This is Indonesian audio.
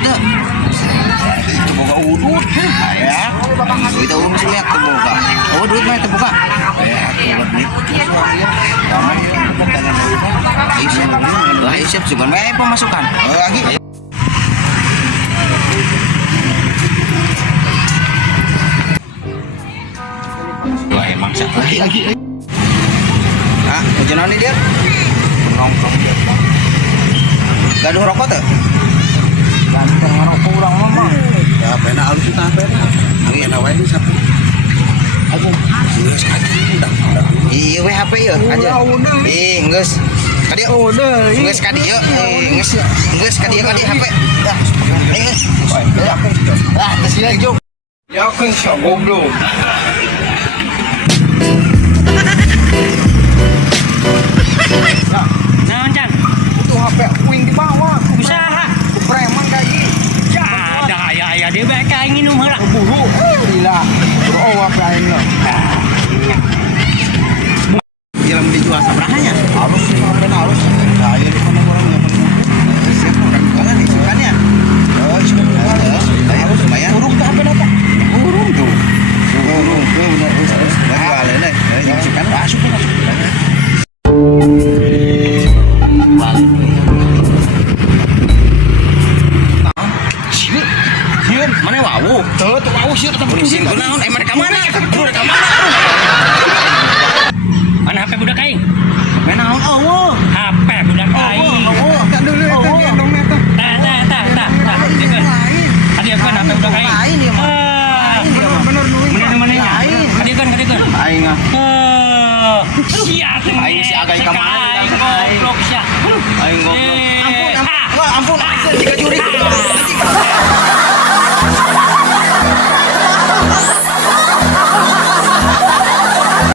tuh. Itu boga udut. Ya. Kita urus lihat tuh boga. Oh, udut mah itu boga. Ya, siap juga. Pemasukan. Lagi. Wah, emang siap lagi. Ah, hujan ini dia. Nongkrong dia. Gaduh rokok tuh? Ganteng ngerokok urang mah. Ya, pena halus kita pena. Angin awal ini sapu. Aku geus kaki udah. Iya we HP ya aja. Geus. Kadi udah. Geus kadi ya. Geus kadi HP. Dah. Geus. Ah, geus ya jog. Ya kan sok goblok. Nah, Can. Itu HP wing di bawah. Usaha. Preman kayak Ya, ada ya dia bae kayak nginum heula. buru. Gila. Bro HP aing lah. Film dijual sabrahanya. Halus sih ngapain halus. Nah, ya di mana orangnya. Siap orang jualan isukannya. Oh, sudah jual ya. Harus lumayan. Urung tuh HP data. Urung tuh. Urung tuh benar terus. Jualan deh. Ya isukan masuk. Sieun, mana wawu? Tuh wow sih tetap Polisi kunaon? Emang ka mana? Budak ka mana? Mana HP budak aing? Main naon eueuh? HP budak aing. Tak dulu itu gendong eta. Tah. Hadiahkeun HP budak aing. Lain dia mah. Bener nuing. Mana nya? Hadiahkeun. Aing ah. Sia teh. Aing si agak ka mana? Goblok sia. Aing goblok. Ampun. Ampun. Jika curi.